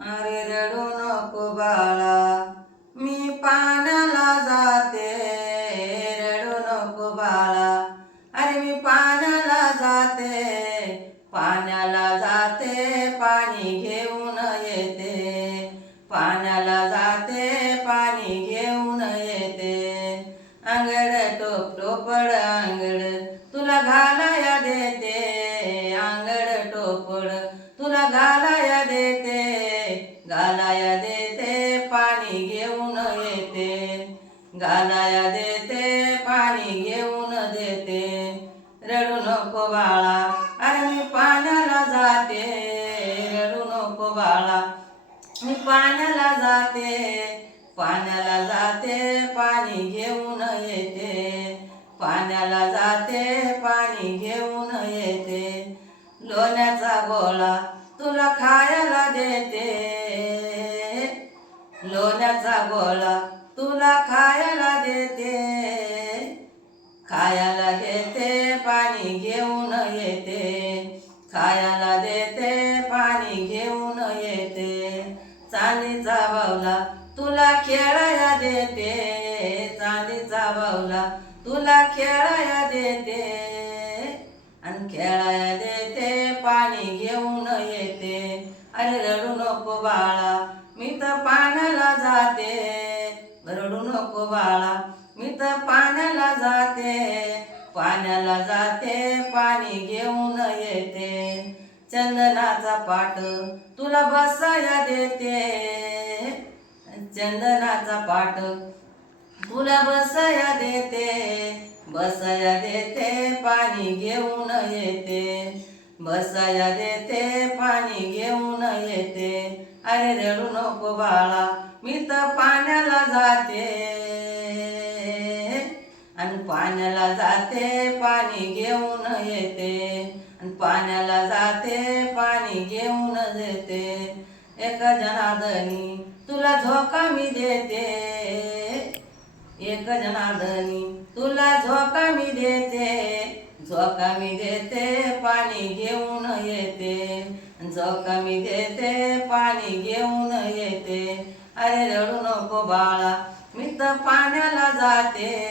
अरे रडू नको बाळा मी पाण्याला जाते. रडू नको बाळा अरे मी पाण्याला जाते. पाण्याला जाते पाणी घेऊन येते. पाण्याला जाते पाणी घेऊन येते. अंगड टोप टोपड अंगड तुला घालाया देते. अंगड टोपड घालाया देते पाणी घेऊन येते. घालाया देते पाणी घेऊन देते. रडू नको बाळा अरे मी पाण्याला जाते. रडू नको बाळा मी पाण्याला जाते. पाण्याला जाते पाणी घेऊन येते. पाण्याला जाते पाणी घेऊन येते. लोण्याचा गोळा तुला खा फळ तुला खायला देते. खायला देते पाणी घेऊन येते. खायला देते पाणी घेऊन येते. चांदीचा बावला तुला खेळाया देते. चांदीचा बावला तुला खेळाया देते. आणि खेळाया देते पाणी घेऊन येते. अरे रडू नको बाळा. नको बाळा मी तर पाण्याला जाते. पाण्याला जाते पाणी घेऊन येते. चंदनाचा पाट तुला बसाया देते. चंदनाचा पाट तुला बसाया देते. बसाया देते पाणी घेऊन येते. बसाया देते पाणी घेऊन येते. अरे रडू नको बाळा मी तर पाण्याला जाते पाणी घेऊन येते. आणि पाण्याला जाते पाणी घेऊन येते. एका जनादनी तुला झोका मी देते. एक जनादनी तुला झोका मी देते. झोका मी देते पाणी घेऊन येते. झोका मी देते पाणी घेऊन येते. अरे रडू नको बाळा मी तर पाण्याला जाते.